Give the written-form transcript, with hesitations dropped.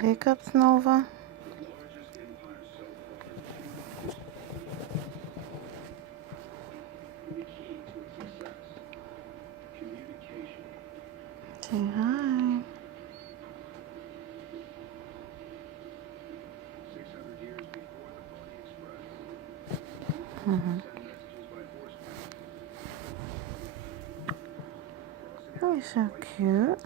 Hiccups, Nova? Say hi. Oh, you're so cute.